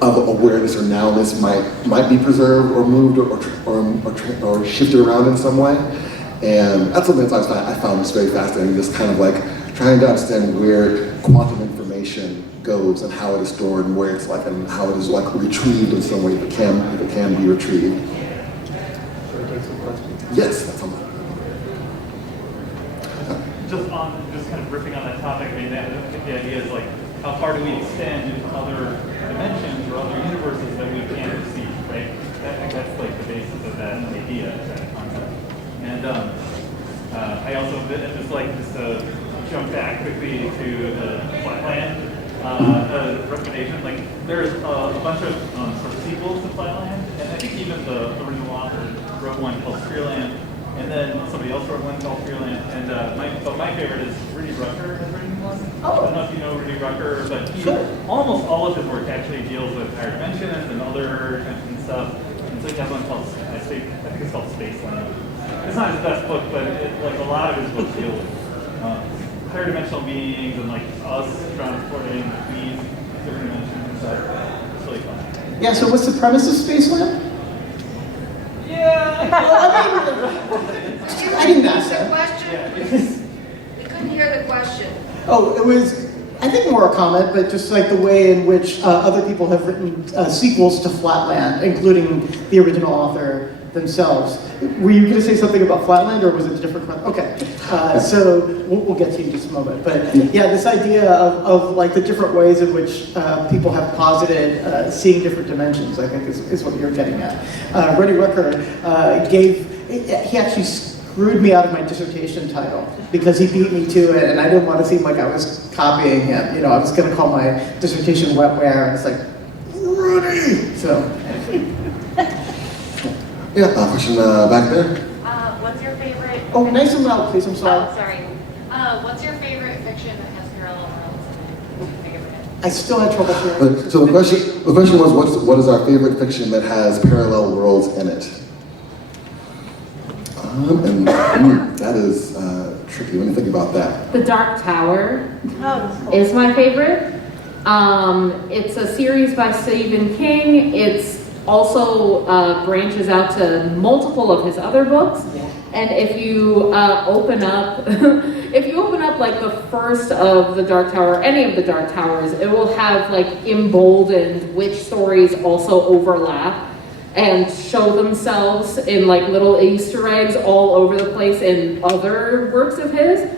awareness or nowness might be preserved or moved or shifted around in some way? And that's something that I found just very fascinating, just kind of trying to understand where quantum information goes and how it is stored and where it's and how it is retrieved in some way if it can be retrieved. Should I take some questions? Yes, that's something. Just kind of riffing on that topic, I mean, the idea is how far do we extend into other dimensions or other universes that we can't perceive, right? That's the basis of that idea, that concept. And I also just to jump back quickly to the Flatland recommendation. There's a bunch of sort of sequels to Flatland, and I think even the original author wrote one called Sphereland. And then somebody else wrote one called Freeland, and my favorite is Rudy Rucker has written one. Oh. I don't know if you know Rudy Rucker, but almost all of his work actually deals with higher dimensions and other dimension stuff. And so he has one called, I think it's called Spaceland. It's not his best book, but a lot of his books deal with higher dimensional beings and us transporting between different dimensions and stuff. It's really fun. Yeah, so what's the premise of Spaceland? Yeah. I didn't ask The that. question? We couldn't hear the question. Oh, it was, I think, more a comment, but just the way in which other people have written sequels to Flatland, including the original author themselves. Were you going to say something about Flatland, or was it a different question? Okay, so we'll get to you in just a moment. But yeah, this idea of the different ways in which people have posited seeing different dimensions, I think is what you're getting at. Rudy Rucker he actually screwed me out of my dissertation title because he beat me to it, and I didn't want to seem like I was copying him. I was going to call my dissertation wetware, and it's Rudy! So. Yeah, question back there. What's your favorite? Oh, nice and loud, please. I'm sorry. Oh, sorry. What's your favorite fiction that has parallel worlds? I still had trouble hearing. So the question was, what is our favorite fiction that has parallel worlds in it? That is tricky. When you think about that. The Dark Tower Oh. is my favorite. It's a series by Stephen King. It's also branches out to multiple of his other books. And if you open up, if you open up like the first of the Dark Tower, any of the Dark Towers, it will have like emboldened which stories also overlap and show themselves in like little Easter eggs all over the place in other works of his.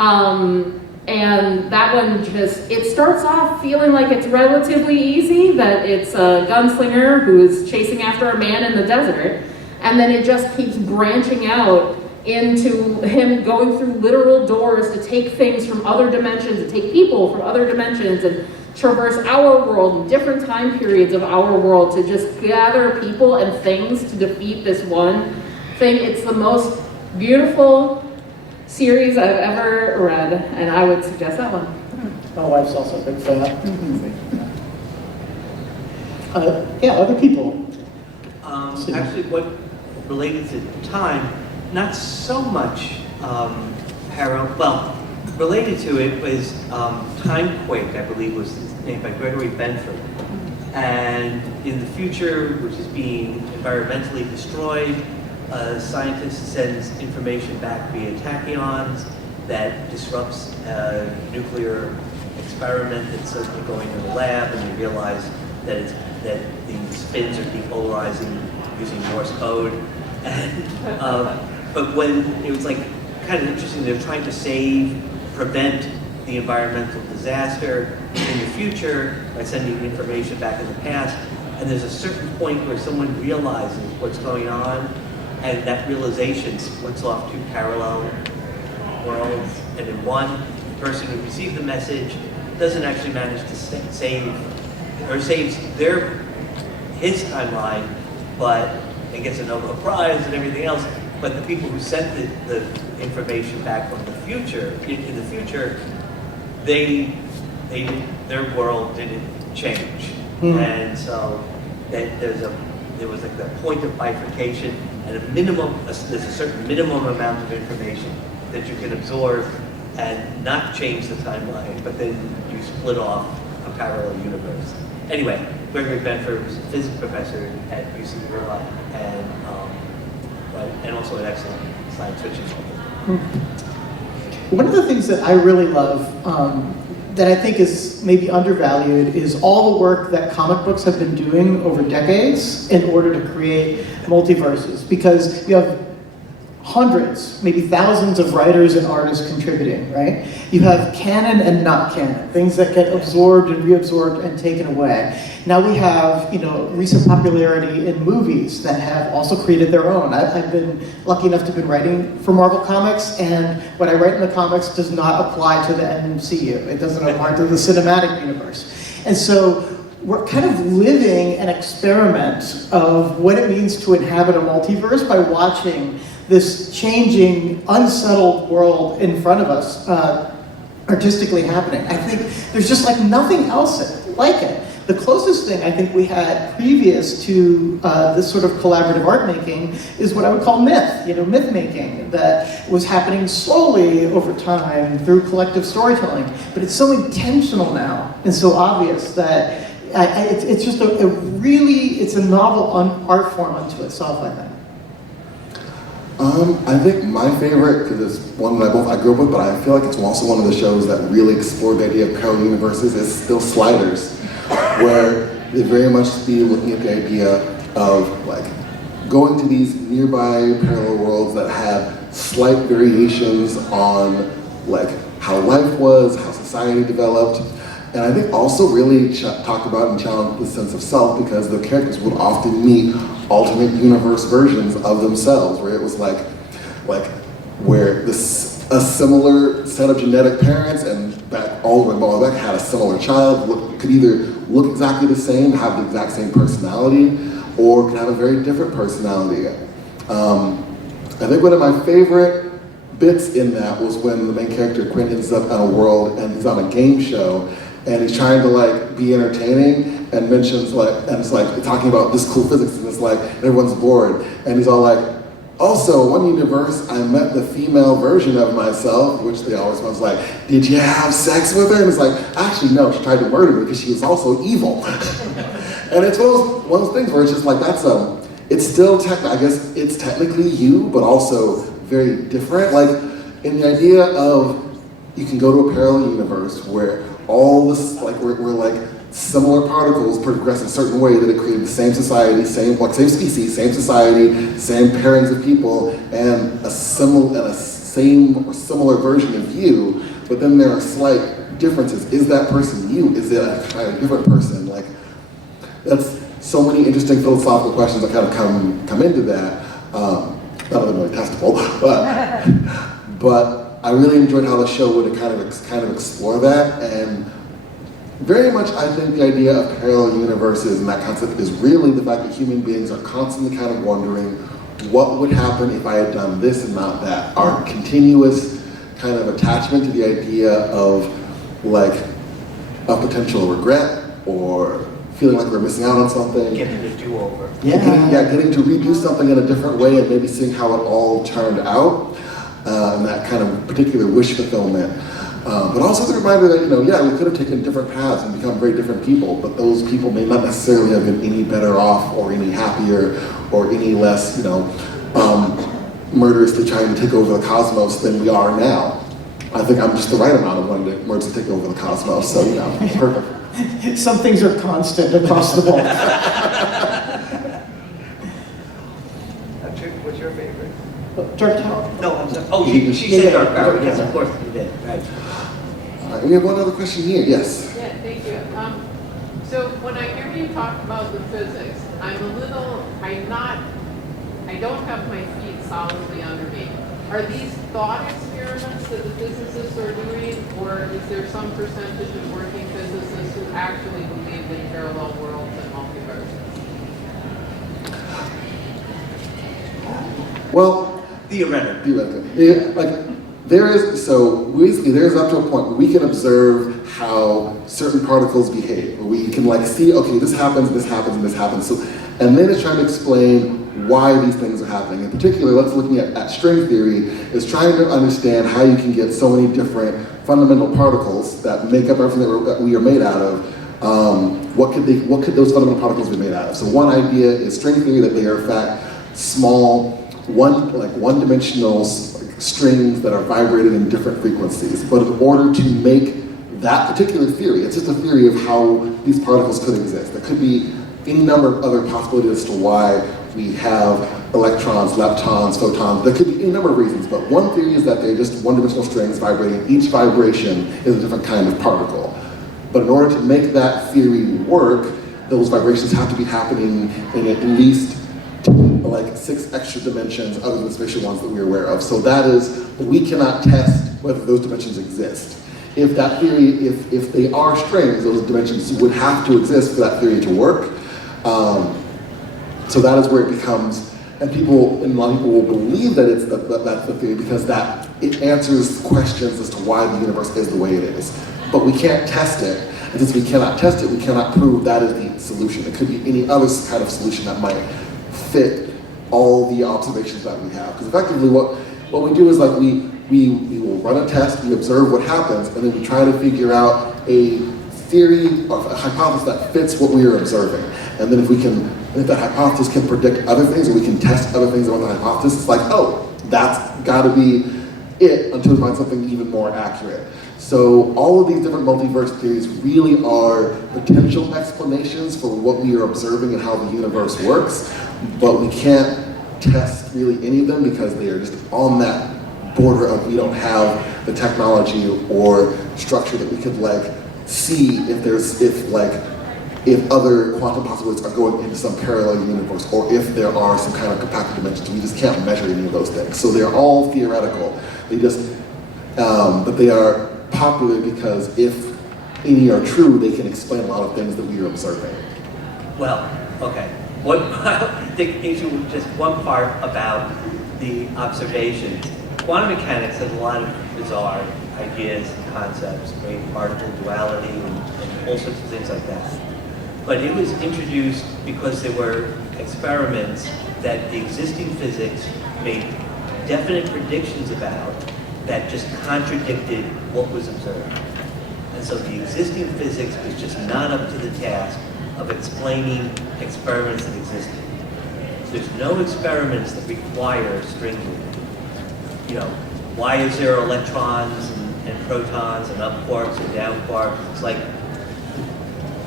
And that one just, it starts off feeling like it's relatively easy, that it's a gunslinger who is chasing after a man in the desert. And then it just keeps branching out into him going through literal doors to take things from other dimensions, to take people from other dimensions, and traverse our world in different time periods of our world to just gather people and things to defeat this one thing. It's the most beautiful series I've ever read, and I would suggest that one. My wife's also a big fan. Yeah, other people. Actually, what related to time, not so much related to it was Timequake, I believe was named by Gregory Benford. And in the future, which is being environmentally destroyed, a scientist sends information back via tachyons that disrupts a nuclear experiment that's suddenly going in the lab, and they realize that the spins are depolarizing using Morse code. And, but when it was like kind of interesting, they're trying to prevent the environmental disaster in the future by sending information back in the past. And there's a certain point where someone realizes what's going on, and that realization splits off two parallel worlds. And in one, the person who received the message doesn't actually manage to save, or saves his timeline, but it gets a Nobel Prize and everything else. But the people who sent the information back from the future, in the future, their world didn't change. And so there was like that point of bifurcation, and there's a certain minimum amount of information that you can absorb and not change the timeline, but then you split off a parallel universe. Anyway, Gregory Benford was a physics professor at UC Murrell, and also an excellent science fiction author. One of the things that I really love, that I think is maybe undervalued, is all the work that comic books have been doing over decades in order to create multiverses, because you have hundreds, maybe thousands of writers and artists contributing, right? You have canon and not canon, things that get absorbed and reabsorbed and taken away. Now we have, recent popularity in movies that have also created their own. I've been lucky enough to have been writing for Marvel Comics, and what I write in the comics does not apply to the MCU. It doesn't apply to the cinematic universe. And so we're kind of living an experiment of what it means to inhabit a multiverse by watching this changing, unsettled world in front of us artistically happening. I think there's just like nothing else like it. The closest thing I think we had previous to this sort of collaborative art making is what I would call myth, myth making, that was happening slowly over time through collective storytelling. But it's so intentional now and so obvious that it's just it's a novel art form unto itself, I think. I think my favorite, because it's one that I grew up with, but I feel like it's also one of the shows that really explored the idea of parallel universes, is still Sliders, where they very much be looking at the idea of like going to these nearby parallel worlds that have slight variations on like how life was, how society developed. And I think also really talk about and challenge the sense of self, because the characters would often meet alternate universe versions of themselves, where it was like where a similar set of genetic parents and back all the way back had a similar child, could either look exactly the same, have the exact same personality, or could have a very different personality. I think one of my favorite bits in that was when the main character Quinn ends up on a world and he's on a game show, and he's trying to like be entertaining and mentions like, and it's like talking about this cool physics, and it's like everyone's bored, and he's all like, Also, one universe, I met the female version of myself, which they always was like, did you have sex with her? And it's like, actually, no, she tried to murder me because she was also evil. And it's one of those things where it's just like, it's still I guess it's technically you, but also very different. Like, in the idea of, you can go to a parallel universe where all this, like, we're like, similar particles progress in a certain way that it created the same society, same species, same society, same pairings of people, and a same or similar version of you, but then there are slight differences. Is that person you? Is it a kind of different person? Like, that's so many interesting philosophical questions that kind of come into that. Not really testable, but I really enjoyed how the show would kind of explore that. And very much, I think the idea of parallel universes and that concept is really the fact that human beings are constantly kind of wondering what would happen if I had done this and not that. Our continuous kind of attachment to the idea of like a potential regret or feeling like we're missing out on something. Getting to do over. Getting to redo something in a different way and maybe seeing how it all turned out, and that kind of particular wish fulfillment. But also the reminder that, we could have taken different paths and become very different people, but those people may not necessarily have been any better off or any happier or any less, murderously trying to take over the cosmos than we are now. I think I'm just the right amount of wanting to murder to take over the cosmos, so, perfect. Some things are constant across the board. What's your favorite? Dark Tower. No, I'm sorry. Oh, she said Dark Tower. Yes, of course you did. Right. All right, we have one other question here. Yes. Yeah, thank you. So when I hear you talk about the physics, I don't have my feet solidly under me. Are these thought experiments that the physicists are doing, or is there some percentage of working physicists who actually believe in parallel worlds and multiverses? Well, Theoretical. Yeah, basically there's up to a point where we can observe how certain particles behave, where we can see, okay, this happens, and this happens. So, and then it's trying to explain why these things are happening. In particular, let's looking at string theory, is trying to understand how you can get so many different fundamental particles that make up everything that we are made out of. What could those fundamental particles be made out of? So one idea is string theory, that they are in fact small, one-dimensional strings that are vibrated in different frequencies. But in order to make that particular theory, it's just a theory of how these particles could exist. There could be any number of other possibilities as to why we have electrons, leptons, photons. There could be any number of reasons, but one theory is that they're just one-dimensional strings vibrating. Each vibration is a different kind of particle. But in order to make that theory work, those vibrations have to be happening in at least 6 extra dimensions other than the spatial ones that we're aware of. So that is, we cannot test whether those dimensions exist. If that theory, if they are strings, those dimensions would have to exist for that theory to work. So that is where it becomes, and a lot of people will believe that that's the theory because it answers questions as to why the universe is the way it is. But we can't test it, and since we cannot test it, we cannot prove that is the solution. It could be any other kind of solution that might fit all the observations that we have. Because effectively what we do is we will run a test, we observe what happens, and then we try to figure out a theory or a hypothesis that fits what we are observing. And then if that hypothesis can predict other things, or we can test other things about the hypothesis, it's like, oh, that's gotta be it until we find something even more accurate. So all of these different multiverse theories really are potential explanations for what we are observing and how the universe works, but we can't test really any of them because they are just on that border of we don't have the technology or structure that we could see if other quantum possibilities are going into some parallel universe, or if there are some kind of compacted dimensions. We just can't measure any of those things. So they're all theoretical. They just, but they are popular because if any are true, they can explain a lot of things that we are observing. Well, okay. I think into just one part about the observation. Quantum mechanics has a lot of bizarre ideas and concepts, right? Particle duality and all sorts of things like that. But it was introduced because there were experiments that the existing physics made definite predictions about that just contradicted what was observed. And so the existing physics was just not up to the task of explaining experiments that existed. There's no experiments that require string theory. You know, why is there electrons and protons and up quarks and down quarks? It's like,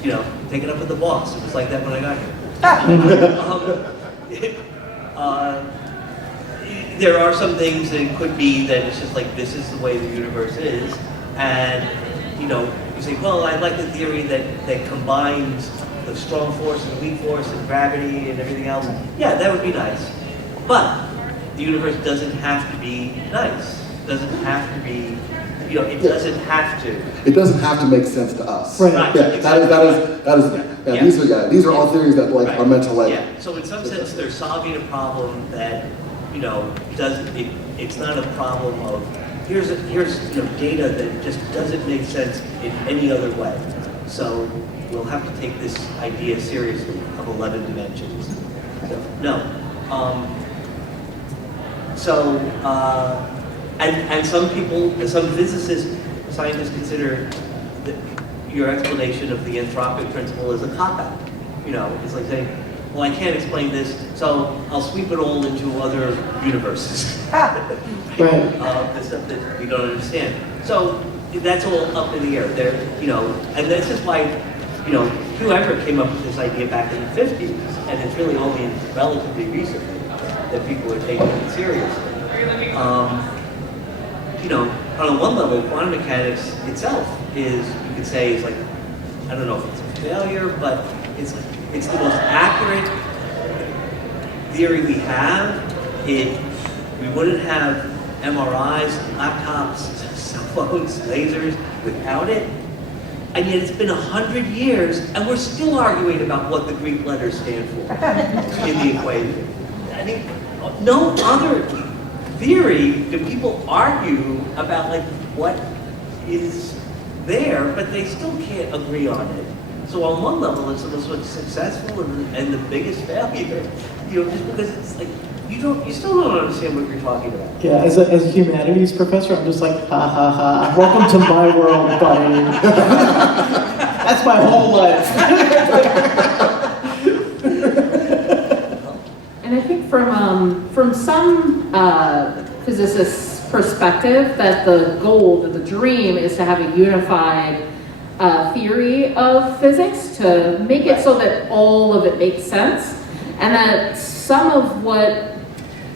you know, take it up with the boss. It was like that when I got here. There are some things that it could be that it's just like, this is the way the universe is. And, you know, you say, well, I like the theory that combines the strong force and weak force and gravity and everything else. Yeah, that would be nice. But the universe doesn't have to be nice. It doesn't have to be, you know, it doesn't have to. It doesn't have to make sense to us. Right. Yeah, these are all theories that like are meant to like. Yeah. So in some sense, they're solving a problem that, you know, it's not a problem of here's you know, data that just doesn't make sense in any other way. So we'll have to take this idea seriously of 11 dimensions. So, no. And some people, some physicists, scientists consider your explanation of the anthropic principle as a cop-out. You know, it's like saying, well, I can't explain this, so I'll sweep it all into other universes. Right. The stuff that we don't understand. So that's all up in the air. There, you know, and this is why, you know, whoever came up with this idea back in the 50s, and it's really only relatively recently that people are taking it seriously. You know, on one level, quantum mechanics itself is, you could say, is like, I don't know if it's a failure, but it's the most accurate theory we have. We wouldn't have MRIs, laptops, cell phones, lasers without it. And yet it's been 100 years, and we're still arguing about what the Greek letters stand for in the equation. I mean, no other theory do people argue about like what is there, but they still can't agree on it. So on one level, it's the most successful and the biggest failure. You know, just because it's like you still don't understand what you're talking about. Yeah, as a humanities professor, I'm just like, ha ha ha, welcome to my world, buddy. That's my whole life. And I think from some physicists' perspective, that the goal, that the dream is to have a unified theory of physics to make it so that all of it makes sense, and that some of what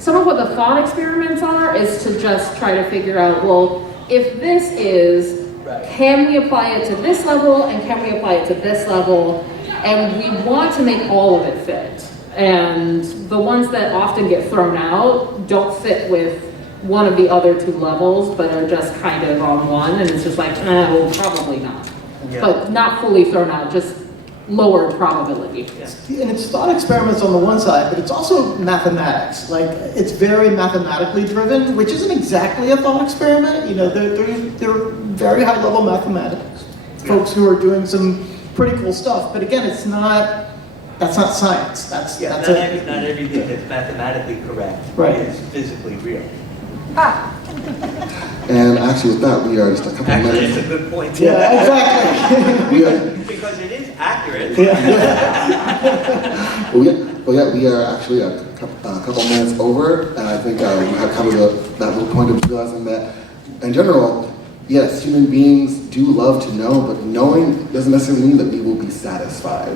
the thought experiments are is to just try to figure out, well, if this is, can we apply it to this level, and can we apply it to this level, and we want to make all of it fit. And the ones that often get thrown out don't fit with one of the other two levels, but are just kind of on one, and it's just like, well, probably not. Yeah. But not fully thrown out, just lower probability. Yeah. And it's thought experiments on the one side, but it's also mathematics. Like, it's very mathematically driven, which isn't exactly a thought experiment. You know, they're very high level mathematics. Folks who are doing some pretty cool stuff, but again, that's not science. That's not everything that's mathematically correct is physically real. And actually with that, we are just a couple Actually, minutes. it's a good point. Yeah, exactly. Because it is accurate. We are actually a couple minutes over, and I think we have come to that little point of realizing that, in general, yes, human beings do love to know, but knowing doesn't necessarily mean that we will be satisfied.